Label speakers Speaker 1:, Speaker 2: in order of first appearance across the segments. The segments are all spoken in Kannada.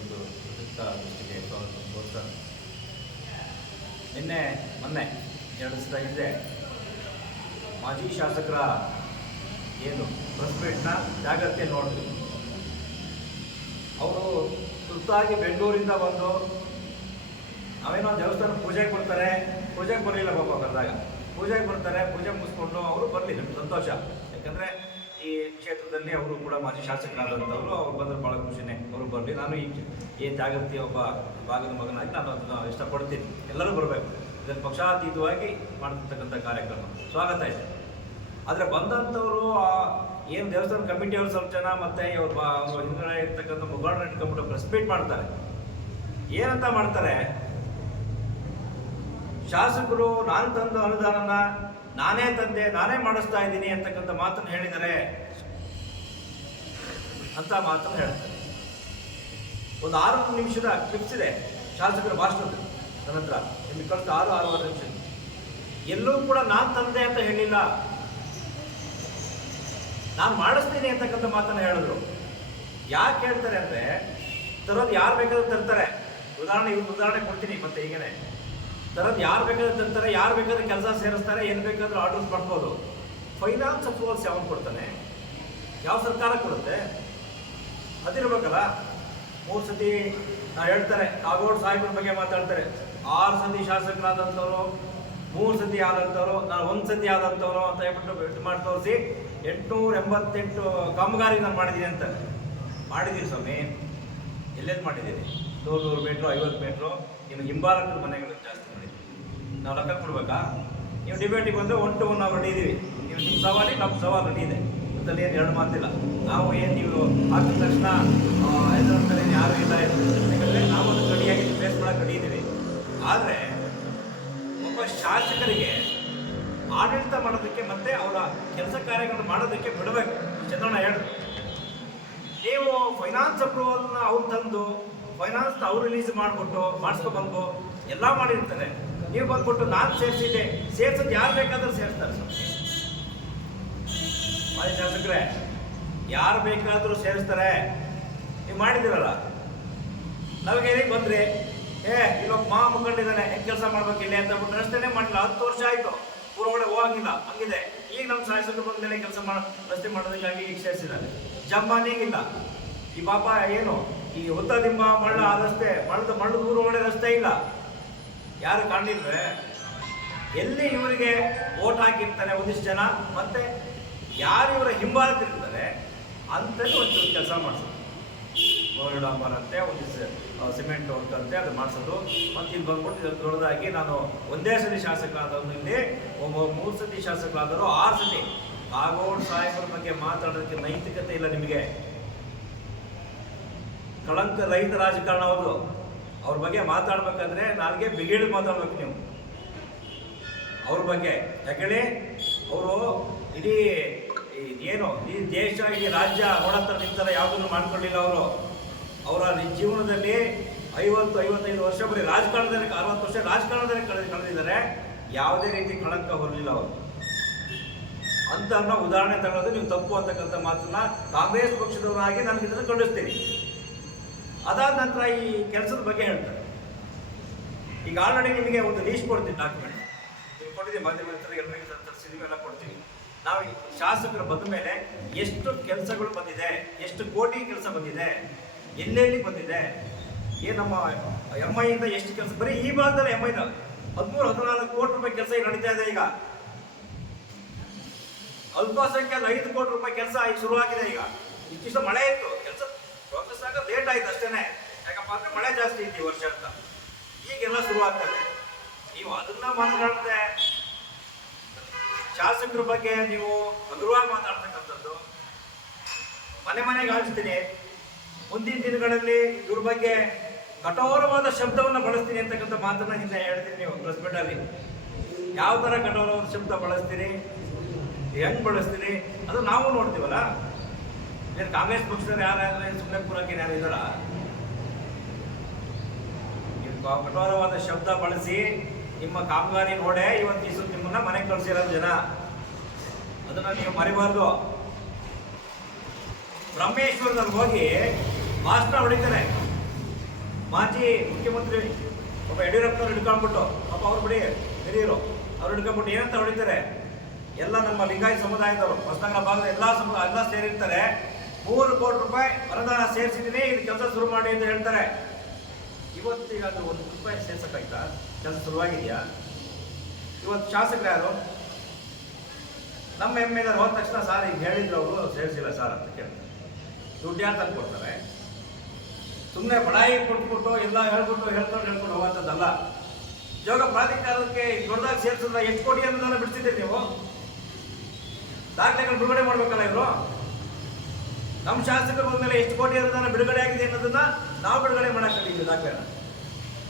Speaker 1: ಇವತ್ತು ಪ್ರಸಕ್ತ ದೃಷ್ಟಿಗೆ ಸಂತೋಷ ನಿನ್ನೆ, ಮೊನ್ನೆ, ಎರಡು ದಿವಸದ ಹಿಂದೆ ಮಾಜಿ ಶಾಸಕರ ಏನು ಪ್ರೆಸ್ ಜಾಗ್ರತೆ ನೋಡಿದ್ವಿ. ಅವರು ತುರ್ತಾಗಿ ಬೆಂಗಳೂರಿಂದ ಬಂದು ನಾವೇನೋ ದೇವಸ್ಥಾನ ಪೂಜೆಗೆ ಬರ್ತಾರೆ, ಪೂಜೆಗೆ ಬರಲಿಲ್ಲ ಪಾಪ ಕರೆದಾಗ. ಪೂಜೆಗೆ ಬರ್ತಾರೆ, ಪೂಜೆ ಮುಗಿಸ್ಕೊಂಡು ಅವರು ಬರಲಿ ನಮ್ಗೆ ಸಂತೋಷ. ಯಾಕಂದರೆ ಈ ಕ್ಷೇತ್ರದಲ್ಲಿ ಅವರು ಕೂಡ ಮಾಜಿ ಶಾಸಕರಾದಂಥವ್ರು, ಅವ್ರು ಬಂದ್ರೆ ಭಾಳ ಖುಷಿನೇ. ಅವರು ಬರಲಿ. ನಾನು ಈ ಈ ಜಾಗೃತಿ ಒಬ್ಬ ಭಾಗದ ಮಗನಾಗಿ ನಾನು ಅದನ್ನು ಇಷ್ಟಪಡ್ತೀನಿ. ಎಲ್ಲರೂ ಬರಬೇಕು. ಇದನ್ನು ಪಕ್ಷಾತೀತವಾಗಿ ಮಾಡ್ತಕ್ಕಂಥ ಕಾರ್ಯಕ್ರಮ. ಸ್ವಾಗತ ಇದೆ. ಆದರೆ ಬಂದಂಥವರು ಏನು ದೇವಸ್ಥಾನ ಕಮಿಟಿಯವರು ಸ್ವಲ್ಪ ಜನ ಮತ್ತು ಇವ್ರು ಹಿಂದ್ಗಡೆ ಇರ್ತಕ್ಕಂಥ ಮುಖಂಡರು ಇಟ್ಕೊಂಡ್ಬಿಟ್ಟು ಪ್ರೆಸ್ ಮೀಟ್ ಮಾಡ್ತಾರೆ. ಏನಂತ ಮಾಡ್ತಾರೆ? ಶಾಸಕರು ನಾನು ತಂದ ಅನುದಾನನ ನಾನೇ ತಂದೆ, ನಾನೇ ಮಾಡಿಸ್ತಾ ಇದ್ದೀನಿ ಅಂತಕ್ಕಂಥ ಮಾತನ್ನು ಹೇಳಿದರೆ ಅಂತ ಮಾತನ್ನು ಹೇಳ್ತಾರೆ. ಒಂದು ಆರು ನಿಮಿಷದ ಕ್ಲಿಪ್ಸ್ ಇದೆ, ಶಾಸಕರ ಭಾಷಣದ ನನ್ನ ಹತ್ರ ನಿಮಗೆ ಕಳಿಸ್ತಾ ಆರು, ಆರೂವರೆ ನಿಮಿಷ. ಎಲ್ಲೂ ಕೂಡ ನಾನು ತಂದೆ ಅಂತ ಹೇಳಿಲ್ಲ. ನಾನು ಮಾಡಿಸ್ತೀನಿ ಅಂತಕ್ಕಂಥ ಮಾತನ್ನು ಹೇಳಿದ್ರು. ಯಾಕೆ ಹೇಳ್ತಾರೆ ಅಂದರೆ, ತರೋದು ಯಾರು ಬೇಕಾದ್ರೂ ತರ್ತಾರೆ. ಉದಾಹರಣೆ ಇವ್ರಿಗೆ ಉದಾಹರಣೆ ಕೊಡ್ತೀನಿ ಮತ್ತೆ ಈಗನೇ ತರೋದು ಯಾರು ಬೇಕಾದ್ರೆ ತಿಂತಾರೆ, ಯಾರು ಬೇಕಾದ್ರೆ ಕೆಲಸ ಸೇರಿಸ್ತಾರೆ, ಏನು ಬೇಕಾದ್ರೂ ಆರ್ಡರ್ಸ್ ಮಾಡ್ಬೋದು. ಫೈನಾನ್ಸ್ ಅಪ್ರೂವಲ್ಸ್ ಯಾವನು ಕೊಡ್ತಾನೆ? ಯಾವ ಸರ್ಕಾರ ಕೊಡುತ್ತೆ? ಅದಿರ್ಬೇಕಲ್ಲ? ಮೂರು ಸತಿ ಹೇಳ್ತಾರೆ ಕಾಗೋಡ್ ಸಾಹೇಬ್ರ ಬಗ್ಗೆ ಮಾತಾಡ್ತಾರೆ. ಆರು ಸತಿ ಶಾಸಕರಾದಂಥವ್ರು ಮೂರು ಸತಿ ಆದಂಥವ್ರು ನಾನು ಒಂದು ಸತಿ ಆದಂಥವ್ರು ಅಂತ ಹೇಳ್ಬಿಟ್ಟು ಇದು ಮಾಡಿ ತೋರಿಸಿ, ಎಂಟುನೂರ ಎಂಬತ್ತೆಂಟು ಕಾಮಗಾರಿ ನಾನು ಮಾಡಿದ್ದೀನಿ ಅಂತ. ಮಾಡಿದ್ದೀನಿ ಸ್ವಾಮಿ. ಎಲ್ಲೆಲ್ಲಿ ಮಾಡಿದ್ದೀನಿ ನೂರು ನೂರು ಮೀಟ್ರು ಐವತ್ತು ಮೀಟ್ರು ಇನ್ನು ಹಿಂಬಾಲಕ್ಕ ಮನೆಗಳು. ನಾವು ಲೆಕ್ಕ ಕೊಡ್ಬೇಕಾ? ನೀವು ಡಿಬೇಟಿಗೆ ಬಂದರೆ ಒನ್ ಟು ಒನ್ ನಾವು ಇದ್ದೀವಿ ನೀವು ನಿಮ್ಮ ಸವಾಲಿ ನಮ್ಮ ಸವಾಲು ರೆಡಿ ಇದೆ. ಅದರಲ್ಲಿ ಏನು ಎರಡು ಮಾತಿಲ್ಲ. ನಾವು ಏನು ನೀವು ಹಾಕಿದ ತಕ್ಷಣ ಹೆಸರಂತಾರೆ ಯಾರು ಇಲ್ಲ ಯಾಕಂದರೆ ನಾವು ಅದು ರೆಡಿಯಾಗಿ ಫೇಸ್ ಮಾಡೋಕೆ ರೆಡಿ ಇದ್ದೀವಿ ಆದರೆ, ಒಬ್ಬ ಶಾಸಕರಿಗೆ ಆಡಳಿತ ಮಾಡೋದಕ್ಕೆ ಮತ್ತೆ ಅವರ ಕೆಲಸ ಕಾರ್ಯಗಳನ್ನು ಮಾಡೋದಕ್ಕೆ ಬಿಡಬೇಕು. ಚಂದ್ರಣ್ಣ ಹೇಳಿ. ನೀವು ಫೈನಾನ್ಸ್ ಅಪ್ರೂವಲ್ನ ಅವ್ರು ತಂದು ಫೈನಾನ್ಸ್ ಅವ್ರು ರಿಲೀಸ್ ಮಾಡಿಬಿಟ್ಟು, ಮಾಡಿಸ್ಕೊಬಂದು, ಎಲ್ಲ ಮಾಡಿರ್ತಾರೆ. ನೀವು ಬಂದ್ಬಿಟ್ಟು ನಾನು ಸೇರಿಸಿದ್ದೆ, ಸೇರ್ಸೋದು ಯಾರು ಬೇಕಾದ್ರೂ ಸೇರಿಸ್ತಾರೆ ಸರ್. ಮಾಜಿ ಶಾಸಕರೇ, ಯಾರು ಬೇಕಾದರೂ ಸೇರಿಸ್ತಾರೆ. ನೀವು ಮಾಡಿದಿರಲ್ಲ ನಮಗೆ ಬಂದ್ರಿ? ಏ, ಇಲ್ಲೊಬ್ಬ ಮಾ ಮುಖಂಡಿದ್ದಾನೆ, ಹೆಂಗೆ ಕೆಲಸ ಮಾಡ್ಬೇಕು ಇಲ್ಲಿ ಅಂತ ಬಿಟ್ಟು ರಸ್ತೆನೇ ಮಾಡಿಲ್ಲ ಹತ್ತು ವರ್ಷ ಆಯಿತು ಊರೊಳಗೆ ಹೋಗಂಗಿಲ್ಲ, ಹಂಗಿದೆ. ಈಗ ನಮ್ಮ ಶಾಸಕರು ಬಂದ ಕೆಲಸ ಮಾಡ, ರಸ್ತೆ ಮಾಡೋದಕ್ಕಾಗಿ ಈಗ ಸೇರಿಸಿದ್ದಾರೆ. ಜಂಬಾನಿಗಿಲ್ಲ. ಈ ಪಾಪ ಏನು, ಈ ಹುತ್ತದಿಂದ ಮಳ್ಳ ಆ ರಸ್ತೆ ಮಳ್ಳದ ಮಳ್ಳದ ಊರೊಳಗಡೆ ರಸ್ತೆ ಇಲ್ಲ. ಯಾರು ಕಾಣಿದ್ರೆ ಎಲ್ಲಿ ಇವರಿಗೆ ಓಟ್ ಹಾಕಿರ್ತಾರೆ ಒಂದಿಷ್ಟು ಜನ, ಮತ್ತೆ ಯಾರು ಇವರ ಹಿಂಬಾಲಕರಿರ್ತಾರೆ ಅಂತಲ್ಲಿ ಒಂದು ಕೆಲಸ ಮಾಡಿಸೋದು. ಗೋಲ್ಡ್ ಡಾಂಬರ್ ಅಂತೆ, ಒಂದಿಷ್ಟು ಸಿಮೆಂಟ್ ವರ್ಕ್ ಅಂತೆ, ಅದು ಮಾಡಿಸೋದು. ಮತ್ತು ಇಲ್ಲಿ ಬಂದ್ಬಿಟ್ಟು ದೊಡ್ಡದಾಗಿ ನಾನು ಒಂದೇ ಸತಿ ಶಾಸಕರಾದವನು ಇಲ್ಲಿ, ಒಬ್ಬ ಮೂರು ಸತಿ ಶಾಸಕರಾದರು, ಆರು ಸತಿ. ಕಾಗೋಡ್ ಸಾಹೇಬರ ಬಗ್ಗೆ ಮಾತಾಡೋದಕ್ಕೆ ನೈತಿಕತೆ ಇಲ್ಲ ನಿಮಗೆ. ಕಳಂಕ ರೈತ ರಾಜಕಾರಣ ಅವರು ಅವ್ರ ಬಗ್ಗೆ ಮಾತಾಡ್ಬೇಕಾದ್ರೆ ನನಗೆ ಬಿಗಿಡ್ ಮಾತಾಡ್ಬೇಕು ನೀವು. ಅವ್ರ ಬಗ್ಗೆ. ಯಾಕೇಳಿ? ಅವರು ಇಡೀ ಏನು, ಈ ದೇಶ, ಇಡೀ ರಾಜ್ಯ ಓಡಾಡ್ತಾರೆ ನಿಂತರ ಯಾವುದನ್ನು ಮಾಡ್ಕೊಳ್ಳಿಲ್ಲ ಅವರು. ಅವರ ಜೀವನದಲ್ಲಿ ಐವತ್ತು, ಐವತ್ತೈದು ವರ್ಷ ಬರೀ ರಾಜಕಾರಣದಲ್ಲಿ, ಅರವತ್ತು ವರ್ಷ ರಾಜಕಾರಣದಲ್ಲಿ ಕಳೆದು, ಕಳೆದಿದ್ದಾರೆ. ಯಾವುದೇ ರೀತಿ ಕಳಂಕ ಬರಲಿಲ್ಲ ಅವರು. ಅಂತ ಉದಾಹರಣೆ ತಗೊಳ್ಳೋದು ನೀವು ತಪ್ಪು ಅಂತಕ್ಕಂಥ ಮಾತನ್ನ ಕಾಂಗ್ರೆಸ್ ಪಕ್ಷದವರಾಗಿ ನಾನು ಇದನ್ನು ಖಂಡಿಸ್ತೀನಿ. ಅದಾದ ನಂತರ ಈ ಕೆಲಸದ ಬಗ್ಗೆ ಹೇಳ್ತಾರೆ. ಈಗ ಆಲ್ರೆಡಿ ನಿಮಗೆ ಒಂದು ಲೀಸ್ಟ್ ಕೊಡ್ತೀನಿ ಡಾಕ್ಯುಮೆಂಟ್ ನೀವು ಕೊಟ್ಟಿದ್ದೀವಿ ಮಾಧ್ಯಮ ಎಲ್ಲರಿಗೆ ತರಿಸಿದೀವಿ ಎಲ್ಲ ಕೊಡ್ತೀವಿ. ನಾವು ಶಾಸಕರು ಬಂದ ಮೇಲೆ ಎಷ್ಟು ಕೆಲಸಗಳು ಬಂದಿದೆ, ಎಷ್ಟು ಕೋಟಿ ಕೆಲಸ ಬಂದಿದೆ, ಎಲ್ಲೆಲ್ಲಿ ಬಂದಿದೆ ಏ ನಮ್ಮ ಎಂ ಐಯಿಂದ ಎಷ್ಟು ಕೆಲಸ, ಬರೀ ಈ ಭಾಗದಲ್ಲಿ ಎಂ ಐದ ಹದಿಮೂರು, ಹದಿನಾಲ್ಕು ಕೋಟಿ ರೂಪಾಯಿ ಕೆಲಸ ಈಗ ನಡೀತಾ ಇದೆ ಈಗ. ಅಲ್ಪಸಂಖ್ಯಾತ ಐದು ಕೋಟಿ ರೂಪಾಯಿ ಕೆಲಸ ಈಗ ಶುರುವಾಗಿದೆ ಈಗ. ಇಷ್ಟಿಷ್ಟು ಮಳೆ ಇತ್ತು ಕೆಲಸ ಪ್ರೋಸೆಸ್ ಆಗ ಲೇಟ್ ಆಯ್ತು ಅಷ್ಟೇನೆ ಯಾಕಪ್ಪ ಅಂದ್ರೆ ಈ ವರ್ಷ ಅಂತ. ಈಗೆಲ್ಲ ಶುರು ಆಗ್ತದೆ ನೀವು ಅದನ್ನ ಮಾತನಾಡದೆ ಶಾಸಕರ ಬಗ್ಗೆ ನೀವು ಹಗುರವಾಗಿ ಮಾತಾಡ್ತಕ್ಕಂಥದ್ದು. ಮನೆ ಮನೆಗೆ ಆಲಿಸ್ತೀನಿ ಮುಂದಿನ ದಿನಗಳಲ್ಲಿ ಇದ್ರ ಬಗ್ಗೆ ಕಠೋರವಾದ ಶಬ್ದವನ್ನು ಬಳಸ್ತೀನಿ ಅಂತಕ್ಕಂಥ ಮಾತನ್ನ ಹಿಂದೆ ಹೇಳ್ತೀನಿ ನೀವು ಪ್ರೆಸ್ ಯಾವ ಥರ ಕಠೋರವಾದ ಶಬ್ದ ಬಳಸ್ತೀರಿ? ಹೆಂಗ್ ಬಳಸ್ತೀರಿ? ಅದು ನಾವು ನೋಡ್ತೀವಲ್ಲ? ಏನು ಕಾಂಗ್ರೆಸ್ ಪಕ್ಷದವ್ರು ಯಾರು ಸುಮ್ಮನೆ ಪೂರಕ್ಕೆ ಯಾರು ಕ- ಕಠೋರವಾದ ಶಬ್ದ ಬಳಸಿ ನಿಮ್ಮ ಕಾಮಗಾರಿ ನೋಡೆ ಇವತ್ತು ದಿವಸ ನಿಮ್ಮನ್ನ ಮನೆಗೆ ಕಳ್ಸಿರೋ ಜನ. ಅದನ್ನ ನೀವು ಮರಿಬಾರ್ದು. ಬ್ರಹ್ಮೇಶ್ವರದಲ್ಲಿ ಹೋಗಿ ಮಾಸ್ಟರ್ ಹೊಡಿತಾರೆ ಮಾಜಿ ಮುಖ್ಯಮಂತ್ರಿ ಒಬ್ಬ ಯಡಿಯೂರಪ್ಪನವ್ರು ಹಿಡ್ಕೊಂಡ್ಬಿಟ್ಟು, ಪಾಪ ಅವ್ರು ಬಿಡಿ ಹಿರಿಯರು, ಅವ್ರು ಹಿಡ್ಕೊಂಡ್ಬಿಟ್ಟು ಏನಂತ ಹೊಡಿತಾರೆ? ಎಲ್ಲ ನಮ್ಮ ಲಿಂಗಾಯತ ಸಮುದಾಯದವರು, ಹೊಸನಗರ ಭಾಗದ ಎಲ್ಲ ಸಮುದಾಯ ಎಲ್ಲ ಸೇರಿರ್ತಾರೆ. ಮೂರು ಕೋಟಿ ರೂಪಾಯಿ ಅನುದಾನ ಸೇರಿಸಿದ್ದೀನಿ ಇದು ಕೆಲಸ ಶುರು ಮಾಡಿ ಅಂತ ಹೇಳ್ತಾರೆ. ಇವತ್ತೀಗ ಅದು ಒಂದು ರೂಪಾಯಿ ಸೇರ್ಸೋಕ್ಕಾಯ್ತಾ ಕೆಲಸ ಶುರುವಾಗಿದೆಯಾ ಇವತ್ತು ಶಾಸಕರು ಯಾರು? ನಮ್ಮ ಎಂ ಎಲ್ ಹೋದ ತಕ್ಷಣ ಸಾರ್ ಈಗ ಹೇಳಿದ್ರು ಅವರು, ಸೇರಿಸಿಲ್ಲ ಸರ್ ಅಂತ ಕೇಳ್ತಾರೆ. ದುಡ್ಡು ಯಾರು ತಂದು ಕೊಡ್ತಾರೆ? ಸುಮ್ಮನೆ ಬಡಾಯಿ ಕೊಟ್ಬಿಟ್ಟು ಎಲ್ಲ ಹೇಳ್ಬಿಟ್ಟು ಹೇಳ್ಕೊಂಡು ಹೇಳ್ಕೊಂಡು ಹೋಗುವಂಥದ್ದಲ್ಲ. ಯೋಗ ಪ್ರಾಧಿಕಾರಕ್ಕೆ ದೊಡ್ಡದಾಗಿ ಸೇರಿಸಿದ್ರೆ ಎಷ್ಟು ಕೋಟಿ ಅನುದಾನ ಬಿಡ್ತಿದ್ದೀರಿ ನೀವು? ದಾಖಲೆಗಳು ಬಿಡುಗಡೆ ಮಾಡಬೇಕಲ್ಲ ಇವರು? ನಮ್ಮ ಶಾಸಕರು ಬಂದ್ಮೇಲೆ ಎಷ್ಟು ಕೋಟಿ ಅನುದಾನ ಬಿಡುಗಡೆ ಆಗಿದೆ ಅನ್ನೋದನ್ನ ನಾವು ಬಿಡುಗಡೆ ಮಾಡಕ್ ಕಟ್ಟಿದ್ವಿ ದಾಖಲೆನ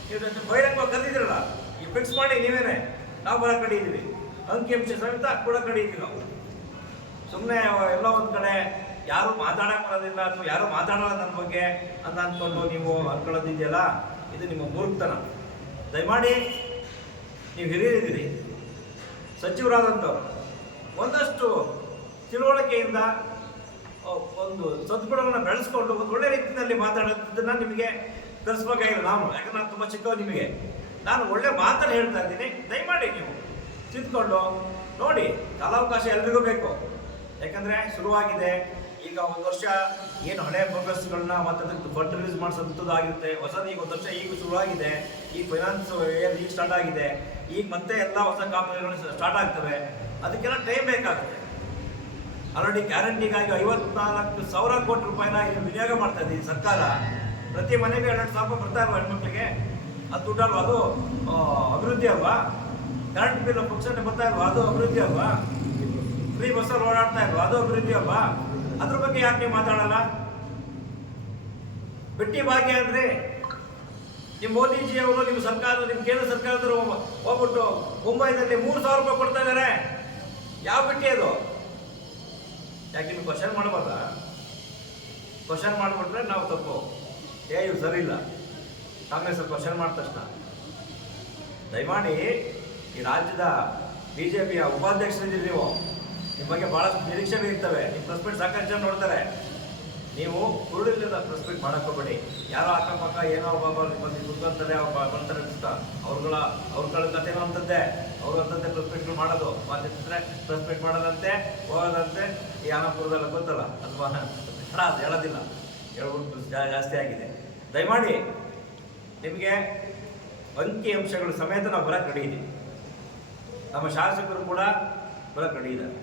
Speaker 1: ನೀವು ಬಹಿರಂಗವಾಗಿ ಕರೆದಿದ್ರಲ್ಲ ಈ ಫಿಕ್ಸ್ ಮಾಡಿ ನೀವೇನೆ ನಾವು ಬರ ಕಡಿದೀವಿ ಅಂಕಿಅಂಶ ಸಮೇತ ಕೂಡ ಕಡಿದೀವಿ ನಾವು. ಸುಮ್ಮನೆ ಎಲ್ಲ ಒಂದು ಕಡೆ ಯಾರು ಮಾತಾಡಕ್ ಬರೋದಿಲ್ಲ ಅಥವಾ ಯಾರು ಮಾತಾಡಲ್ಲ ನನ್ನ ಬಗ್ಗೆ ಅಂತ ಅಂದ್ಕೊಂಡು ನೀವು ಅನ್ಕೊಳ್ಳೋದಿದೆಯಲ್ಲ, ಇದು ನಿಮ್ಮ ಮೂರ್ಖತನ. ದಯಮಾಡಿ ನೀವು ಹಿರಿಯರಿದ್ದೀರಿ ಸಚಿವರಾದಂಥವ್ರು ಒಂದಷ್ಟು ತಿಳುವಳಿಕೆಯಿಂದ ಒಂದು ಸದ್ಗುಣವನ್ನು ಬೆಳೆಸ್ಕೊಂಡು ಒಂದು ಒಳ್ಳೆ ರೀತಿಯಲ್ಲಿ ಮಾತಾಡೋದನ್ನ ನಿಮಗೆ ಕಲಿಸ್ಬೇಕಾಗಿಲ್ಲ ನಾನು ಯಾಕಂದ್ರೆ ನಾನು ತುಂಬ ಚಿಕ್ಕವ ನಿಮಗೆ. ನಾನು ಒಳ್ಳೆ ಮಾತನ್ನು ಹೇಳ್ತಾ ಇದ್ದೀನಿ. ದಯಮಾಡಿ ನೀವು ತಿದ್ಕೊಂಡು ನೋಡಿ. ಕಾಲಾವಕಾಶ ಎಲ್ರಿಗೂ ಬೇಕು. ಯಾಕಂದ್ರೆ ಶುರುವಾಗಿದೆ. ಈಗ ಒಂದು ವರ್ಷ ಏನು ಹಳೆ ಪ್ರೋಗ್ರೆಸ್ಗಳನ್ನ ಮತ್ತೆ ಅದಕ್ಕೆ ಬಟ್ ರಿಲೀಸ್ ಮಾಡಿಸೋದು ಆಗಿರುತ್ತೆ ಹೊಸದು ಈಗ ಒಂದು ವರ್ಷ ಈಗ ಶುರುವಾಗಿದೆ. ಈಗ ಫೈನಾನ್ಸ್ ಈಗ ಸ್ಟಾರ್ಟ್ ಆಗಿದೆ. ಈಗ ಮತ್ತೆ ಎಲ್ಲ ಹೊಸ ಕಾಮಗಾರಿಗಳು ಸ್ಟಾರ್ಟ್ ಆಗ್ತವೆ. ಅದಕ್ಕೆಲ್ಲ ಟೈಮ್ ಬೇಕಾಗುತ್ತೆ. ಆಲ್ರೆಡಿ ಗ್ಯಾರಂಟಿಗಾಗಿ ಐವತ್ನಾಲ್ಕು ಸಾವಿರ ಕೋಟಿ ರೂಪಾಯಿನ ಇಲ್ಲಿ ವಿನಿಯೋಗ ಮಾಡ್ತಾ ಇದ್ದೀವಿ ಸರ್ಕಾರ. ಪ್ರತಿ ಮನೆಗೆ ಎರಡು ಸಾವಿರ ಬರ್ತಾ ಇಲ್ವಾ ಹೆಣ್ಮಕ್ಳಿಗೆ? ಅದು ದುಡ್ಡಲ್ವಾ ಅದು? ಅಭಿವೃದ್ಧಿ ಅಲ್ವಾ? ಕರೆಂಟ್ ಬಿಲ್ ಪುಕ್ಸಟ್ಟೆ ಬರ್ತಾ ಇಲ್ವಾ? ಅದು ಅಭಿವೃದ್ಧಿ ಅಲ್ವಾ? ಫ್ರೀ ಬಸ್ಸಲ್ಲಿ ಓಡಾಡ್ತಾ ಇಲ್ವಾ? ಅದು ಅಭಿವೃದ್ಧಿ ಅಲ್ವಾ? ಅದ್ರ ಬಗ್ಗೆ ಯಾಕೆ ನೀವು ಮಾತಾಡಲ್ಲ? ಬೆಟ್ಟಿ ಭಾಗ್ಯ ಅಂದ್ರೆ ನಿಮ್ಮ ಮೋದಿಜಿ ಅವರು ನಿಮ್ಮ ಸರ್ಕಾರ ನಿಮ್ಮ ಕೇಂದ್ರ ಸರ್ಕಾರದವರು ಹೋಗ್ಬಿಟ್ಟು ಮುಂಬೈನಲ್ಲಿ ಮೂರು ಸಾವಿರ ರೂಪಾಯಿ ಕೊಡ್ತಾ ಇದ್ದಾರೆ ಯಾವ ಬಿಟ್ಟಿ ಅದು? ಯಾಕೆ ನೀವು ಕ್ವಶನ್ ಮಾಡಬಾರ್ದ? ಕ್ವಶನ್ ಮಾಡಿಬಿಟ್ರೆ ನಾವು ತಪ್ಪು. ಏ ಇವು ಸರಿ ಇಲ್ಲ. ಕಾಂಗ್ರೆಸ್ ಕ್ವಶನ್ ಮಾಡಿದ ತಕ್ಷಣ. ದಯಮಾಡಿ ಈ ರಾಜ್ಯದ ಬಿ ಜೆ ಪಿಯ ಉಪಾಧ್ಯಕ್ಷರಿದ್ದೀರಿ ನೀವು. ನಿಮ್ಮ ಬಗ್ಗೆ ಭಾಳಷ್ಟು ನಿರೀಕ್ಷೆಗಳು ಇರ್ತವೆ. ನಿಮ್ಮ ಪ್ರೆಸ್ ಸಾಕಷ್ಟು ಜನ ನೋಡ್ತಾರೆ. ನೀವು ಕುರುಡಿಲ್ಲದ ಪ್ರೆಸ್ ಮೀಟ್ ಮಾಡಕ್ ಹೋಗ್ಬೇಡಿ. ಯಾರೋ ಅಕ್ಕಪಕ್ಕ ಏನೋ ಒಬ್ಬ ಬಂದು ಕುತ್ಕೊಂತಾರೆ ಅವ್ರು ಬಂತಾರೆ ಅಂತ ಅವ್ರುಗಳ ಅವ್ರಗಳ ಕಥೆನೂ ಅಂತದ್ದೇ ಅವ್ರ ಅಂತಂತೆ ಪ್ರಸ್ಪೆಕ್ಟ್ ಮಾಡೋದು. ಮಾಧ್ಯಮ ಪ್ರಸ್ಪೆಕ್ಟ್ ಮಾಡೋದಂತೆ, ಹೋಗೋದಂತೆ, ಈ ಆನಪುರದಲ್ಲ ಗೊತ್ತಲ್ಲ? ಅಥವಾ ಹಣ ಅದು ಹೇಳೋದಿಲ್ಲ. ಹೇಳ್ಬಿಟ್ಟು ಜಾಸ್ತಿ ಆಗಿದೆ. ದಯಮಾಡಿ ನಿಮಗೆ ಅಂಕಿ ಅಂಶಗಳು ಸಮೇತ ನಾವು ಬರ ರೆಡಿ ನಮ್ಮ ಶಾಸಕರು ಕೂಡ ಬರಕ್ಕೆ ಕಡಿಯಿದ್ದಾರೆ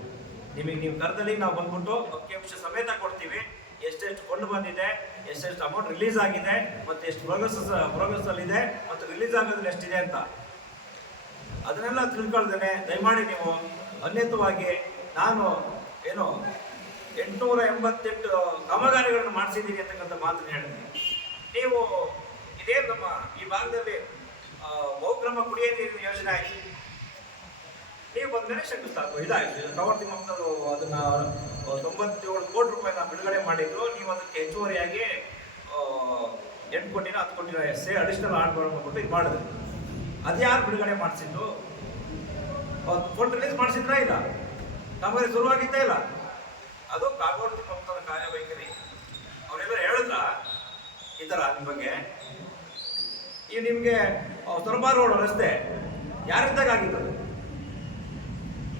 Speaker 1: ನಿಮಗೆ ನೀವು ಕರೆದಲ್ಲಿ ನಾವು ಬಂದ್ಬಿಟ್ಟು ಅಂಕಿಅಂಶ ಸಮೇತ ಕೊಡ್ತೀವಿ. ಎಷ್ಟೆಷ್ಟು ಕೊಂಡು ಬಂದಿದೆ, ಎಷ್ಟೆಷ್ಟು ಅಮೌಂಟ್ ರಿಲೀಸ್ ಆಗಿದೆ, ಮತ್ತೆ ಎಷ್ಟು ಪ್ರೋಗ್ರೆಸ್ ಪ್ರೋಗ್ರೆಸ್ ಇದೆ ಮತ್ತು ರಿಲೀಸ್ ಆಗೋದ್ರಲ್ಲಿ ಎಷ್ಟಿದೆ ಅಂತ. ಅದನ್ನೆಲ್ಲ ತಿಳ್ಕೊಳ್ದೇನೆ. ದಯಮಾಡಿ ನೀವು ಅನ್ಯತವಾಗಿ ನಾನು ಏನು ಎಂಟುನೂರ ಎಂಬತ್ತೆಂಟು ಕಾಮಗಾರಿಗಳನ್ನು ಮಾಡಿಸಿದ್ದೀನಿ ಅಂತಕ್ಕಂಥ ಮಾತನ್ನು ಹೇಳಿದೆ ನೀವು ಇದೇ ನಮ್ಮ ಈ ಭಾಗದಲ್ಲಿ ಬಹುಕ್ರಮ ಕುಡಿಯ ನೀರಿನ ಯೋಜನೆ ಆಯಿತು. ನೀವು ಬಂದ್ಮೇಲೆ ಶಂಕುಸ್ಥಾಪನೆ ಇದಾಯಿತು. ಪ್ರವರ್ತಿ ಮಕ್ಕಳು ಅದನ್ನ ತೊಂಬತ್ತೇಳು ಕೋಟಿ ರೂಪಾಯಿನ ಬಿಡುಗಡೆ ಮಾಡಿದ್ರು. ನೀವು ಅದಕ್ಕೆ ಹೆಚ್ಚುವರಿಯಾಗಿ ಎಂಟು ಕೋಟಿನ ಹತ್ತು ಕೋಟಿನ ಎಸ್ಸೆ ಅಡಿಷನಲ್ ಆರ್ಡ್ ಕೊಟ್ಟು ಇದು ಮಾಡಿದ್ರು. ಅದು ಯಾರು ಬಿಡುಗಡೆ ಮಾಡಿಸಿದ್ದು ಫೋನ್ ರಿಲೀಸ್ ಮಾಡಿಸಿದ್ರ ಇಲ್ಲ? ಕಾಮಗಾರಿ ಶುರುವಾಗಿದ್ದೇ ಇಲ್ಲ. ಅದು ಕಾಗೋಡು ತಿಮ್ಮಪ್ಪನವರ ಕಾರ್ಯವೈಖರಿ. ಅವರೆಲ್ಲರೂ ಹೇಳಿದ್ರ ಈ ಥರ ನಿಮ್ಮ ಬಗ್ಗೆ? ಈ ನಿಮಗೆ ಸೊರಬಾ ರೋಡ್ ರಸ್ತೆ ಯಾರಿದ್ದಾಗ ಆಗಿದ್ದು?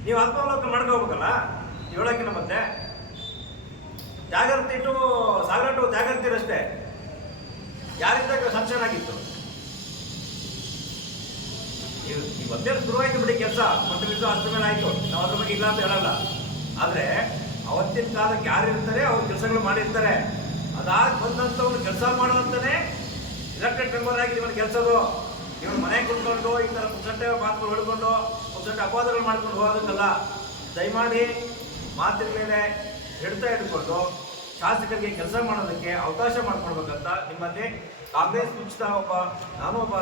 Speaker 1: ನೀವು ಆತ್ಮಾವಲೋಕನ ಮಾಡ್ಕೋಬೇಕಲ್ಲ? ಹೇಳಕ್ಕಿನ ಮತ್ತೆ? ಜಾಗೃತಿ ಟು ಸಾಗರ ಟು ಜಾಗೃತಿ ರಸ್ತೆ ಯಾರಿದ್ದಾಗ ಸಂಕ್ಷನ್ ಆಗಿತ್ತು ನೀವು ಶುರು ಒಂದೇ ಶುರುವಾಯ್ತು ಬಿಡಿ ಕೆಲಸ. ಮತ್ತೆ ಅಷ್ಟು ಮೇಲೆ ಆಯ್ತು. ನಾವು ಅದ್ರ ಬಗ್ಗೆ ಇಲ್ಲ ಅಂತ ಹೇಳಲ್ಲ. ಆದ್ರೆ ಅವತ್ತಿನ ಕಾಲಕ್ಕೆ ಯಾರು ಇರ್ತಾರೆ, ಅವ್ರು ಕೆಲಸಗಳು ಮಾಡಿರ್ತಾರೆ. ಅದಾದ ಬಂದಂಥವ್ರು ಕೆಲಸ ಮಾಡುವಂತಾನೆ ಇಲೆಕ್ಟೆಡ್ ಮೆಂಬರ್ ಆಗಿ ಇವನ್ ಕೆಲಸದು ಇವನು ಮನೆ ಕುತ್ಕೊಂಡು ಈ ತರ ಪುಕ್ಷಟ್ಟೆ ಮಾತುಗಳು ಹೊಡ್ಕೊಂಡು ಪುಕ್ಷಟ್ಟೆ ಅಪವಾದಗಳು ಮಾಡ್ಕೊಂಡು ಹೋಗೋದಕ್ಕಲ್ಲ. ದಯಮಾಡಿ ಮಾತಿನ ಮೇಲೆ ಹಿಡ್ತಾ ಇಟ್ಕೊಂಡು ಶಾಸಕರಿಗೆ ಕೆಲಸ ಮಾಡೋದಕ್ಕೆ ಅವಕಾಶ ಮಾಡ್ಕೊಡ್ಬೇಕಂತ ನಿಮ್ಮಲ್ಲಿ ಕಾಂಗ್ರೆಸ್ ಪಕ್ಷದ ಒಬ್ಬ ನಾನು ಒಬ್ಬ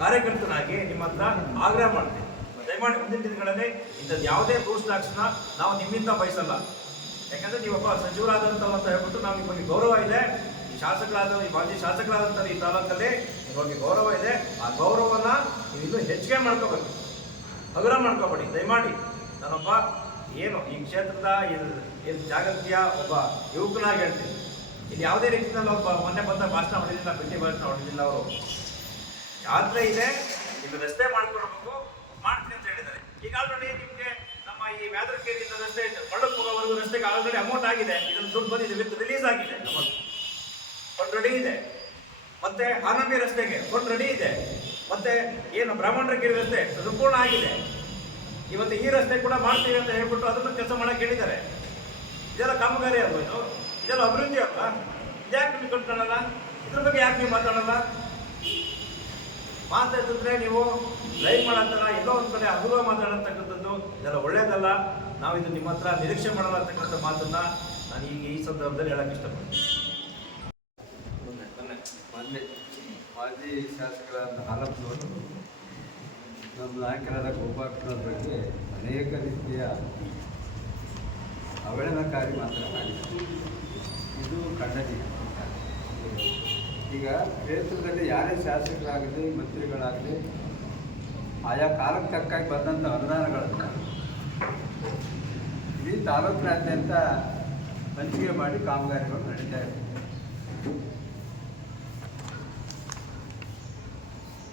Speaker 1: ಕಾರ್ಯಕರ್ತನಾಗಿ ನಿಮ್ಮ ಹತ್ರ ಆಗ್ರಹ ಮಾಡ್ತೀನಿ. ದಯಮಾಡಿ ಮುಂದಿನ ದಿನಗಳಲ್ಲಿ ಇಂಥದ್ದು ಯಾವುದೇ ರೂಲ್ಸ್ ಟ್ಯಾಕ್ಸ್ನ ನಾವು ನಿಮ್ಮಿಂದ ಬಯಸಲ್ಲ. ಯಾಕಂದ್ರೆ ನೀವೊಬ್ಬ ಸಚಿವರಾದಂಥ ಅಂತ ಹೇಳ್ಬಿಟ್ಟು ನಾವು ಬಗ್ಗೆ ಗೌರವ ಇದೆ. ಈ ಶಾಸಕರಾದ, ಈ ಮಾಜಿ ಶಾಸಕರಾದಂಥ ಈ ತಾಲೂಕಲ್ಲಿ ನಿಮ್ಮ ಬಗ್ಗೆ ಗೌರವ ಇದೆ. ಆ ಗೌರವನ ನೀವು ಹೆಚ್ಚಿಗೆ ಮಾಡ್ಕೋಬೇಕು. ಹಗುರ ಮಾಡ್ಕೋಬೇಡಿ. ದಯಮಾಡಿ ನಾನೊಬ್ಬ ಏನು ಈ ಕ್ಷೇತ್ರದ ಏನು ಜಾಗೃತಿಯ ಒಬ್ಬ ಯುವಕನಾಗಿ ಹೇಳ್ತೀನಿ. ಇಲ್ಲಿ ಯಾವುದೇ ರೀತಿಯಲ್ಲಿ ಅವ್ರು ಮೊನ್ನೆ ಬಂದ ಭಾಷಣ ಹೊಡೆದಿಲ್ಲ ಬಿಟ್ಟಿ ಭಾಷಣ ಹೊಡೆದಿಲ್ಲ ಅವರು. ಯಾತ್ರೆ ಇದೆ ಇಲ್ಲಿ ರಸ್ತೆ ಮಾಡ್ಕೊಡ್ಬೇಕು, ಮಾಡ್ತೀನಿ ಅಂತ ಹೇಳಿದ್ದಾರೆ. ಈಗ ಆಲ್ರೆಡಿ ನಿಮಗೆ ನಮ್ಮ ಈ ವ್ಯಾದರಕೇರಿಯಿಂದ ರಸ್ತೆ ಕೊಳ್ಳಕ್ಕೆ ಹೋಗೋವರೆಗೂ ರಸ್ತೆಗೆ ಆಲ್ರೆಡಿ ಅಮೌಂಟ್ ಆಗಿದೆ. ಇದನ್ನು ದುಡ್ಡು ಬಂದಿದೆ ವಿತ್ ರಿಲೀಸ್ ಆಗಿದೆ. ಫಂಡ್ ರೆಡಿ ಇದೆ. ಮತ್ತೆ ಆನಂದಿ ರಸ್ತೆಗೆ ಫಂಡ್ ರೆಡಿ ಇದೆ. ಮತ್ತೆ ಏನು ಬ್ರಾಹ್ಮಣರಗಿರಿ ರಸ್ತೆ ಸಂಪೂರ್ಣ ಆಗಿದೆ. ಇವತ್ತು ಈ ರಸ್ತೆ ಕೂಡ ಮಾಡ್ತೀವಿ ಅಂತ ಹೇಳ್ಬಿಟ್ಟು ಅದನ್ನು ಕೆಲಸ ಮಾಡಕ್ಕೆ ಹೇಳಿದ್ದಾರೆ. ಇದೆಲ್ಲ ಕಾಮಗಾರಿ ಆಗೋಯ್ತು ಇದು. ಇದೆಲ್ಲ ಅಭಿವೃದ್ಧಿ ಅಲ್ವಾ ಇದ್ಯಾಕೆ ನೀವು ಕಂಡ್ಕೊಳ್ಳಲ್ಲ ಇದ್ರ ಬಗ್ಗೆ ಯಾಕೆ ನೀವು ಮಾತಾಡಲ್ಲ? ಮಾತಾಡಿದ್ರೆ ನೀವು ಲೈವ್ ಮಾಡತ್ತಲ್ಲ ಎಲ್ಲೋ ಒಂದು ಕಡೆ ಅಭಿವೃದ್ಧ ಮಾತಾಡತಕ್ಕಂಥದ್ದು ಇದೆಲ್ಲ ಒಳ್ಳೇದಲ್ಲ. ನಾವು ಇದು ನಿಮ್ಮ ಹತ್ರ ನಿರೀಕ್ಷೆ ಮಾಡಲ್ಲ ಅಂತಕ್ಕಂಥ ಮಾತನ್ನ ನಾನು ಈಗ ಈ ಸಂದರ್ಭದಲ್ಲಿ ಹೇಳಕ್ ಇಷ್ಟಪಡ್ತೀನಿ.
Speaker 2: ಮೊನ್ನೆ ಮಾಜಿ ಶಾಸಕರಾದ ಹಾಲಪ್ಪನವರು ನಮ್ಮ ನಾಯಕರಾದ ಗೋಪಾಲಕರ ಬಗ್ಗೆ ಅನೇಕ ರೀತಿಯ ಅವಹೇಳನಕಾರಿ ಮಾತ್ರ ಮಾಡಿದ್ದಾರೆ ಇದು ಖಂಡನೀಯ ಈಗ ಕ್ಷೇತ್ರದಲ್ಲಿ ಯಾರೇ ಶಾಸಕರಾಗಲಿ, ಮಂತ್ರಿಗಳಾಗಲಿ, ಆಯಾ ಕಾಲಕ್ಕೆ ತಕ್ಕಾಗಿ ಬಂದಂಥ ಅನುದಾನಗಳನ್ನು ಇಡೀ ತಾಲೂಕಿನಾದ್ಯಂತ ಹಂಚಿಕೆ ಮಾಡಿ ಕಾಮಗಾರಿಗಳು ನಡೀತಾ ಇದೆ.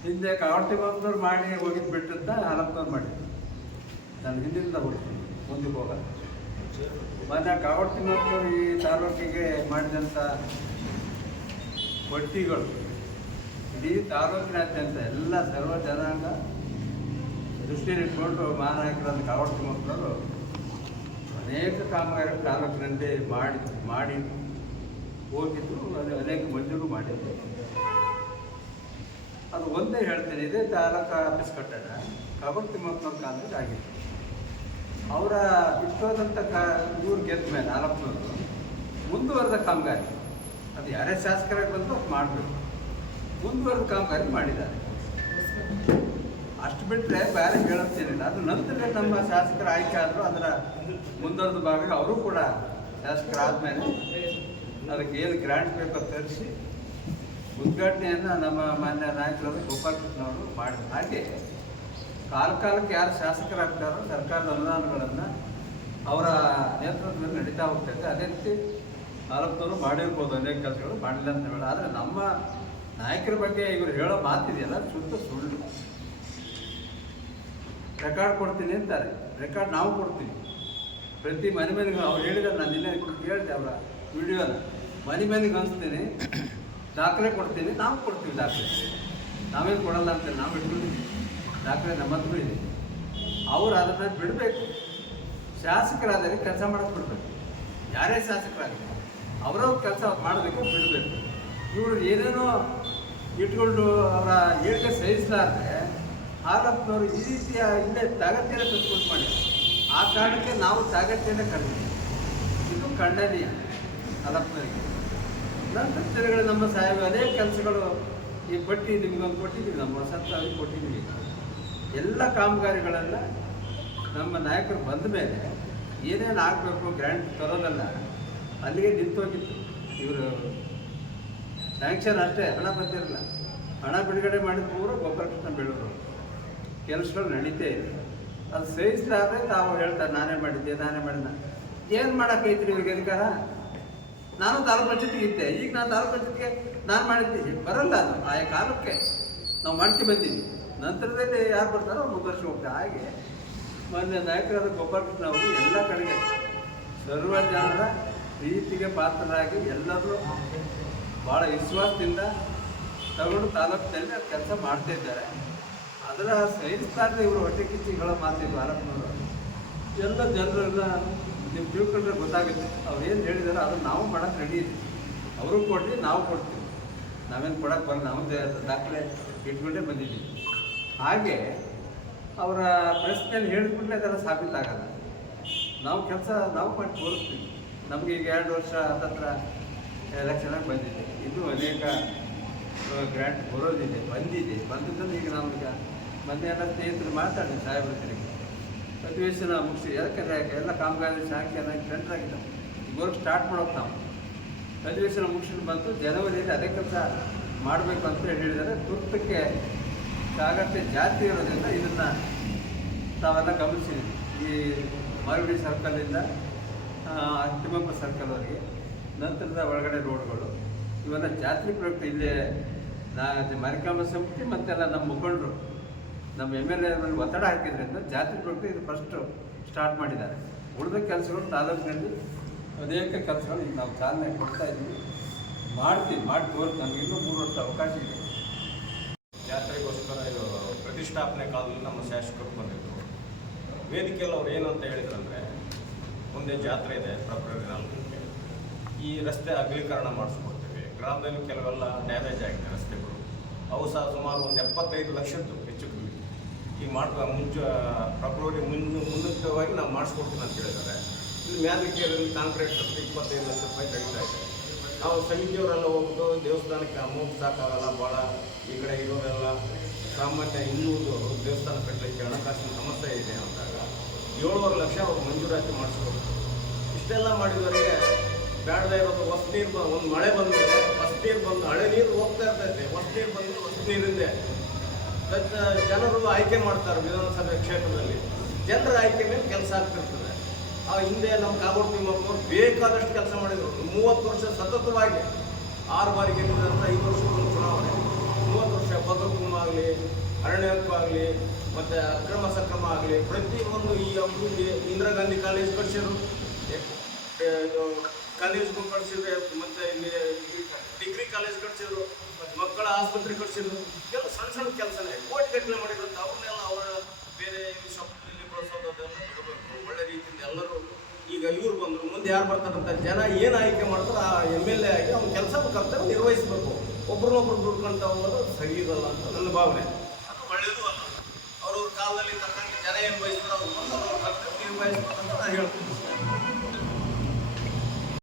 Speaker 2: ಹಿಂದೆ ಕಾವಟಿ ಬಂದವ್ರು ಮಾಡಿ ಹೋಗಿದ್ದು ಬಿಟ್ಟದ್ದ ಹಲಪ್ನವ್ರು ಮಾಡಿದ್ವಿ ನಾನು ಹಿಂದಿಂದ ಹೋಗ್ತೀನಿ, ಮುಂದಕ್ಕೆ ಹೋಗಲ್ಲ. ಮೊನ್ನೆ ಕಾವಟಿ ಬಂದವರು ಈ ತಾಲೂಕಿಗೆ ಮಾಡಿದಂಥ ಬಡ್ತಿಗಳು ಇಡೀ ತಾಲೂಕಿನಾದ್ಯಂತ ಎಲ್ಲ ಸರ್ವ ಜನಾಂಗ ದೃಷ್ಟಿಯಲ್ಲಿಟ್ಕೊಂಡು ಮಹಾನಾಯಕರಾದ ಕಾವಟಿ ಮಕ್ಕಳು ಅನೇಕ ಕಾಮಗಾರಿ ತಾಲೂಕಿನಲ್ಲಿ ಮಾಡಿ ಮಾಡಿ ಹೋಗಿದ್ರು ಅದು ಅನೇಕ ಮಂದಿಗೂ ಮಾಡಿದ್ರು. ಅದು ಒಂದೇ ಹೇಳ್ತೇನೆ, ಇದೇ ತಾಲೂಕು ಆಫೀಸ್ ಕಟ್ಟಡ ಕಬರ್ ತಿಮ್ಮಪ್ಪನವ್ರ ಕಾಲದಲ್ಲಿ ಆಗಿತ್ತು. ಅವರ ಬಿಟ್ಟೋದಂಥ ಕಾ, ಇವ್ರು ಗೆದ್ದ ಮೇಲೆ, ಆರಪ್ಪನವರು, ಮುಂದುವರೆದ ಕಾಮಗಾರಿ. ಅದು ಯಾರೇ ಶಾಸಕರಾಗಿ ಬಂತು ಅದು ಮಾಡಬೇಕು. ಮುಂದುವರೆದ ಕಾಮಗಾರಿ ಮಾಡಿದ್ದಾರೆ. ಅಷ್ಟು ಬಿಟ್ಟರೆ ಬೇರೆ ಹೇಳುತ್ತೇನಿಲ್ಲ ಅದು ನಂತರ ನಮ್ಮ ಶಾಸಕರ ಆಯ್ಕೆ ಆದರೂ ಅದರ ಮುಂದುವರೆದ ಭಾಗ ಅವರು ಕೂಡ ಶಾಸಕರಾದ್ಮೇಲೆ ಅದಕ್ಕೆ ಏನು ಗ್ರಾಂಟ್ ಪೇಪರ್ ತರಿಸಿ ಉದ್ಘಾಟನೆಯನ್ನು ನಮ್ಮ ಮಾನ್ಯ ನಾಯಕರಾದ ಗೋಪಾಲಕೃಷ್ಣವರು ಮಾಡಿದ್ರು ಹಾಗೆ ಕಾಲ ಕಾಲಕ್ಕೆ ಯಾರು ಶಾಸಕರಾಗ್ತಾರೋ ಸರ್ಕಾರದ ಅನುದಾನಗಳನ್ನು ಅವರ ನೇತೃತ್ವದಲ್ಲಿ ನಡೀತಾ ಹೋಗ್ತೈತೆ ಅದೇ ರೀತಿ ನಾಲ್ಕನವರು ಮಾಡಿರ್ಬೋದು ಅನೇಕ ಕೆಲಸಗಳು, ಮಾಡಿಲ್ಲ ಅಂತ ಹೇಳ ಆದರೆ ನಮ್ಮ ನಾಯಕರ ಬಗ್ಗೆ ಇವರು ಹೇಳೋ ಮಾತಿದೆಯಲ್ಲ ಶುದ್ಧ ಸುಳ್ಳು. ರೆಕಾರ್ಡ್ ಕೊಡ್ತೀನಿ ಅಂತಾರೆ. ರೆಕಾರ್ಡ್ ನಾವು ಕೊಡ್ತೀವಿ. ಪ್ರತಿ ಮನೆ ಮನೆಗೆ ಅವ್ರು ಹೇಳಿದ ನಾನು ನಿನ್ನೆ ಕೇಳಿದೆ ಅವರ ವಿಡಿಯೋನ ಮನೆ ಮನೆಗೆ ಹಂಚ್ತೀನಿ, ದಾಖಲೆ ಕೊಡ್ತೀನಿ, ನಾವು ಕೊಡ್ತೀವಿ ದಾಖಲೆ. ನಾವೇನು ಕೊಡಲ್ಲ ಅಂತ ನಾವು ಇಟ್ಕೊಂಡಿದ್ದೀವಿ. ದಾಖಲೆ ನಮ್ಮ ಇದೆ. ಅವ್ರು ಅದನ್ನು ಬಿಡಬೇಕು. ಶಾಸಕರಾದರೆ ಕೆಲಸ ಮಾಡೋದು ಬಿಡಬೇಕು. ಯಾರೇ ಶಾಸಕರಾಗಲಿ ಅವರವ್ರ ಕೆಲಸ ಮಾಡಬೇಕು, ಬಿಡಬೇಕು. ಇವರು ಏನೇನೋ ಇಟ್ಕೊಂಡು ಅವರ ಹೇಳಿಕೆ ಸಹಿಸಲಾರ್ದೆ, ಹಾಲಪ್ಪನವರು ಈ ರೀತಿಯ ಹಿಂದೆ ತಾಗತ್ಯನ ಕಟ್ಕೊಂಡು ಮಾಡಿ ಆ ಕಾರಣಕ್ಕೆ ನಾವು ತಾಗತ್ಯನ ಕಂಡಿದ್ದೀವಿ ಇದು ಖಂಡನೀಯ, ಹಾಲಪ್ಪನವರಿಗೆ. ನಂತರ ತಿರುಗಡೆ ನಮ್ಮ ಸಾಹೇಬ್ ಅನೇಕ ಕೆಲಸಗಳು ಈ ಪಟ್ಟಿ ನಿಮ್ಗೊಂದು ಕೊಟ್ಟಿದ್ದೀವಿ, ನಮ್ಮ ಸತ್ತಾಗಿ ಕೊಟ್ಟಿದ್ದೀವಿ. ಎಲ್ಲ ಕಾಮಗಾರಿಗಳೆಲ್ಲ ನಮ್ಮ ನಾಯಕರು ಬಂದ ಮೇಲೆ ಏನೇನು ಆಗಬೇಕು ಗ್ರ್ಯಾಂಡ್ ತರೋದಲ್ಲ ಅಲ್ಲಿಗೆ ನಿಂತೋಗಿತ್ತು. ಇವರು ಸ್ಯಾಂಕ್ಷನ್ ಅಷ್ಟೇ, ಹಣ ಬಂದಿರಲ್ಲ. ಹಣ ಬಿಡುಗಡೆ ಮಾಡಿದವರು ಗೋಪಾಲಕೃಷ್ಣ ಬೆಳೂರು ಕೆಲಸಗಳು ನಡೀತೇ ಇದೆ ಅದು ಸಹಿಸಲಾದ್ರೆ ತಾವು ಹೇಳ್ತಾರೆ, ನಾನೇ ಮಾಡಿದ್ದೆ, ನಾನೇ ಮಾಡಿದ್ದ ಏನು ಮಾಡೋಕ್ಕೈತ್ರಿ ಇವ್ರಿಗೆ ಅಧಿಕಾರ? ನಾನು ತಾಲೂಕು ಪಂಚಾಯತಿಗೆ ಇದ್ದೆ. ಈಗ ನಾನು ತಾಲೂಕು ಪಂಚಾಯತಿಗೆ ನಾನು ಮಾಡಿದ್ದೀನಿ ಬರಲ್ಲ ಅದು. ಆಯಾ ಕಾಲಕ್ಕೆ ನಾವು ಮಾಡ್ತಿ ಬಂದೀವಿ ನಂತರದಲ್ಲಿ ಯಾರು ಬರ್ತಾರೋ ಮುಂದುವರ್ಸಿ ಹೋಗ್ತಾರೆ. ಹಾಗೆ ಮೊನ್ನೆ ನಾಯಕರಾದ ಗೋಪಾಲಕೃಷ್ಣ ಅವರು ಎಲ್ಲ ಕಡೆಗೆ ಸರ್ವ ಜನರ ಪ್ರೀತಿಗೆ ಪಾತ್ರರಾಗಿ ಎಲ್ಲರೂ ಭಾಳ ವಿಶ್ವಾಸದಿಂದ ತಗೊಂಡು ತಾಲೂಕಿನಲ್ಲಿ ಕೆಲಸ ಮಾಡ್ತಾ ಇದ್ದಾರೆ. ಅದರ ಸಹಿಸ್ತಾರೆ ಇವರು ಹೊಟ್ಟೆ ಕಿಚ್ಚಿ ಹೇಳೋ ಮಾತಿಲ್ಲ ಆಲಪ್ಪನವರು ಎಲ್ಲ ಜನರೆಲ್ಲ ನೀವು ತಿಳ್ಕೊಂಡ್ರೆ ಗೊತ್ತಾಗುತ್ತೆ. ಅವ್ರು ಏನು ಹೇಳಿದಾರೆ ಅದನ್ನು ನಾವು ಮಾಡಕ್ಕೆ ರೆಡಿ ಇದ್ದೀವಿ. ಅವರು ಕೊಡ್ಲಿ ನಾವು ಕೊಡ್ತೀವಿ. ನಾವೇನು ಕೊಡೋಕ್ಕೆ ಬರಲ್ಲ. ನಾವು ದಾಖಲೆ ಇಟ್ಕೊಂಡೇ ಬಂದಿದ್ದೀವಿ. ಹಾಗೆ ಅವರ ಪ್ರಶ್ನೆಯಲ್ಲಿ ಹೇಳಿಕೊಂಡ್ರೆ ಅದೆಲ್ಲ ಸಾಬೀತಾಗಲ್ಲ. ನಾವು ಕೆಲಸ ನಾವು ಮಾಡಿ ತೋರಿಸ್ತೀವಿ. ನಮಗೆ ಈಗ ಎರಡು ವರ್ಷ ಹತ್ತತ್ರ ಎಲೆಕ್ಷನಾಗಿ ಬಂದಿದೆ. ಇನ್ನೂ ಅನೇಕ ಗ್ರ್ಯಾಂಟ್ ಬರೋದಿದೆ, ಬಂದಿದೆ. ಬಂದಿದ್ದನ್ನು ಈಗ ನಾವು ಈಗ ಮೊನ್ನೆ ಎಲ್ಲ ಸ್ನೇಹಿತರು ಮಾತಾಡಿ ಸಾಹೇಬ್ರ ಕಡೆಗೆ ಅಧಿವೇಶನ ಮುಗಿಸಿ ಯಾಕಂದ್ರೆ ಯಾಕೆ? ಎಲ್ಲ ಕಾಮಗಾರಿ ಶಾಖೆಯನ್ನು ಟೆಂಡರ್ ಆಗಿದ್ದಾವೆ ಈಗ ವರ್ಕ್ ಸ್ಟಾರ್ಟ್ ಮಾಡೋಕೆ ನಾವು. ಅಧಿವೇಶನ ಮುಗಿಸ್ಕೊಂಡು ಬಂತು ಜನವರಿಯಲ್ಲಿ ಅದೇ ಕೆಲಸ ಮಾಡಬೇಕು ಅಂತ ಹೇಳಿದರೆ ತುರ್ತಕ್ಕೆ ಸಾಗತ್ತೆ ಜಾಸ್ತಿ ಇರೋದ್ರಿಂದ ಇದನ್ನು ತಾವೆಲ್ಲ ಗಮನಿಸಿದ್ದೀವಿ ಈ ಮಾರುಡಿ ಸರ್ಕಲಿಂದ ತಿಮ್ಮಪ್ಪ ಸರ್ಕಲ್ವರೆಗೆ, ನಂತರದ ಒಳಗಡೆ ರೋಡ್ಗಳು, ಇವೆಲ್ಲ ಜಾತ್ರೆ ಪ್ರಯುಕ್ತ ಇಲ್ಲೇ ನಾ ಮರಿಕಾಂಬ ಸಮಿತಿ ಮತ್ತೆಲ್ಲ ನಮ್ಮ ಮುಖಂಡರು, ನಮ್ಮ ಎಂ ಎಲ್ ಎ ಮೇಲೆ ಒತ್ತಡ ಹಾಕಿದ್ರಿಂದ ಜಾತ್ರೆ ಪ್ರಯುಕ್ತ ಇದು ಫಸ್ಟು ಸ್ಟಾರ್ಟ್ ಮಾಡಿದ್ದಾರೆ. ಉಳಿದ ಕೆಲಸಗಳು ತಾಲೂಕಿನಲ್ಲಿ ಅನೇಕ ಕೆಲಸಗಳು ನಾವು ಚಾಲನೆ ಕೊಡ್ತಾ ಇದ್ದೀವಿ. ಮಾಡ್ತೀವಿ ಮಾಡಿ ತೋರಿಸಿ ನಮಗಿನ್ನೂ ಮೂರು ವರ್ಷ ಅವಕಾಶ ಇದೆ.
Speaker 3: ಜಾತ್ರೆಗೋಸ್ಕರ ಪ್ರತಿಷ್ಠಾಪನೆ ಕಾಲದಲ್ಲಿ ನಮ್ಮ ಶಾಸಕರು ಬಂದಿದ್ದರು ವೇದಿಕೆಯಲ್ಲಿ ಅವ್ರು ಏನು ಅಂತ ಹೇಳಿದ್ರಂದ್ರೆ, ಮುಂದೆ ಜಾತ್ರೆ ಇದೆ ಫೆಬ್ರವರಿ ನಾಲ್ಕಕ್ಕೆ ಈ ರಸ್ತೆ ಅಗಲೀಕರಣ ಮಾಡಿಸ್ಕೊಡ್ತೀವಿ. ಗ್ರಾಮದಲ್ಲಿ ಕೆಲವೆಲ್ಲ ಡ್ಯಾಮೇಜ್ ಆಗಿದೆ ರಸ್ತೆಗಳು. ಅವು ಸಹ ಸುಮಾರು ಒಂದು ಎಪ್ಪತ್ತೈದು ಲಕ್ಷದ್ದು ಹೆಚ್ಚು ಈ ಈಗ ಮಾಡ್ಕೊ, ಮುಂಚೆ ಫೆಬ್ರವರಿ ಮುನ್ ಮುನ್ನಿತವಾಗಿ ನಾವು ಮಾಡಿಸ್ಕೊಡ್ತೀನಿ ಅಂತ ಹೇಳಿದ್ದಾರೆ. ಇಲ್ಲಿ ಮ್ಯಾಲಿಕೆಯಲ್ಲಿ ಕಾಂಕ್ರೀಟ್ ರಸ್ತೆ ಇಪ್ಪತ್ತೈದು ಲಕ್ಷ ರೂಪಾಯಿ ತೆಗಿತಾ ಇದೆ. ನಾವು ಸಮಿತಿಯವರೆಲ್ಲ ಹೋಗ್ಬಿಟ್ಟು ದೇವಸ್ಥಾನಕ್ಕೆ ಅಮೌಂಟ್ ಸಾಕಾಗಲ್ಲ ಭಾಳ. ಈ ಕಡೆ ಇರೋರೆಲ್ಲ ಸಾಮಾನ್ಯ ಇನ್ನೂರು ದೇವಸ್ಥಾನ ಕಟ್ಟಲಿಕ್ಕೆ ಹಣಕಾಸಿನ ಸಮಸ್ಯೆ ಇದೆ ಅಂದಾಗ ಏಳುವರೆ ಲಕ್ಷ ಅವ್ರು ಮಂಜೂರಾತಿ ಮಾಡಿಸ್ಕೊಡ್ತಾರೆ ಇಷ್ಟೆಲ್ಲ ಮಾಡಿದವರಿಗೆ ಬೇಡದೇ ಇರೋದು ಹೊಸ ನೀರು ಒಂದು ಮಳೆ ಬಂದಿದೆ ಹೊಸ ನೀರು ಬಂದು ಹಳೆ ನೀರು ಹೋಗ್ತಾ ಇರ್ತೈತೆ ಹೊಸ ನೀರು ಬಂದು ಹೊಸ ನೀರಿಂದೆ. ಜನರು ಆಯ್ಕೆ ಮಾಡ್ತಾರೆ ವಿಧಾನಸಭೆ ಕ್ಷೇತ್ರದಲ್ಲಿ. ಜನರ ಆಯ್ಕೆ ಮೇಲೆ ಕೆಲಸ ಆಗ್ತಿರ್ತದೆ. ಆ ಹಿಂದೆ ನಮ್ಮ ಕಾಗೋಡು ತಿಮ್ಮಪ್ಪನವ್ರು ಬೇಕಾದಷ್ಟು ಕೆಲಸ ಮಾಡಿದರು. ಮೂವತ್ತು ವರ್ಷ ಸತತವಾಗಿ ಆರು ಬಾರಿ ಗೆದ್ದಿದಂಥ ಐದು ವರ್ಷಕ್ಕೊಂದು ಚುನಾವಣೆ. ಮೂವತ್ತು ವರ್ಷ ಬದುಕು ಆಗಲಿ ಅರಣ್ಯಪ್ಪ ಆಗಲಿ, ಮತ್ತು ಅಕ್ರಮ ಸಕ್ರಮ ಆಗಲಿ, ಪ್ರತಿಯೊಂದು ಈ ಅಭಿವೃದ್ಧಿ ಇಂದಿರಾ ಗಾಂಧಿ ಕಾಲೇಜ್ ಎ- ಇದು ಕಾಲೇಜ್ಗಳು ಕಟ್ಸಿದ್ರೆ ಮತ್ತು ಇಲ್ಲಿ ಡಿಗ್ರಿ ಕಾಲೇಜ್ ಕಟ್ಸಿದ್ರು ಮತ್ತು ಮಕ್ಕಳ ಆಸ್ಪತ್ರೆ ಕಟ್ಸಿದ್ರು ಎಲ್ಲ ಸಣ್ಣ ಸಣ್ಣ ಕೆಲಸನೇ. ಕೋಟಿ ಗಟ್ಟಲೆ ಮಾಡಿದ್ರು ಅವ್ರನ್ನೆಲ್ಲ ಅವರ ಬೇರೆ ಶಬ್ದದಲ್ಲಿ ಈಗ ಇವ್ರು ಬಂದರು, ಮುಂದೆ ಯಾರು ಬರ್ತಾರಂತ ಜನ ಏನು ಆಯ್ಕೆ ಮಾಡ್ತಾರೋ ಆ ಎಂ ಎಲ್ ಎ ಆಗಿ ಅವ್ನ ಕೆಲಸ ಕರ್ತವ್ಯ ನಿರ್ವಹಿಸಬೇಕು. ಒಬ್ರನ್ನೊಬ್ರು ದುಡ್ಕೊಂತ ಹೋಗೋದು ಸರಿ ಇರಲ್ಲ ಅಂತ ನನ್ನ ಭಾವನೆ. ಅದು ಒಳ್ಳೆಯದು ಅಲ್ಲ. ಅವ್ರವ್ರ ಕಾಲದಲ್ಲಿ ತಕ್ಕಂಗೆ ಜನ ಏನು ಬಯಸ್ತಾರೋ ಅವ್ರು ಬಂದು ಕರ್ತವ್ಯ ನಿರ್ವಹಿಸ್ಬೇಕಂತ ನಾನು ಹೇಳ್ತೀನಿ.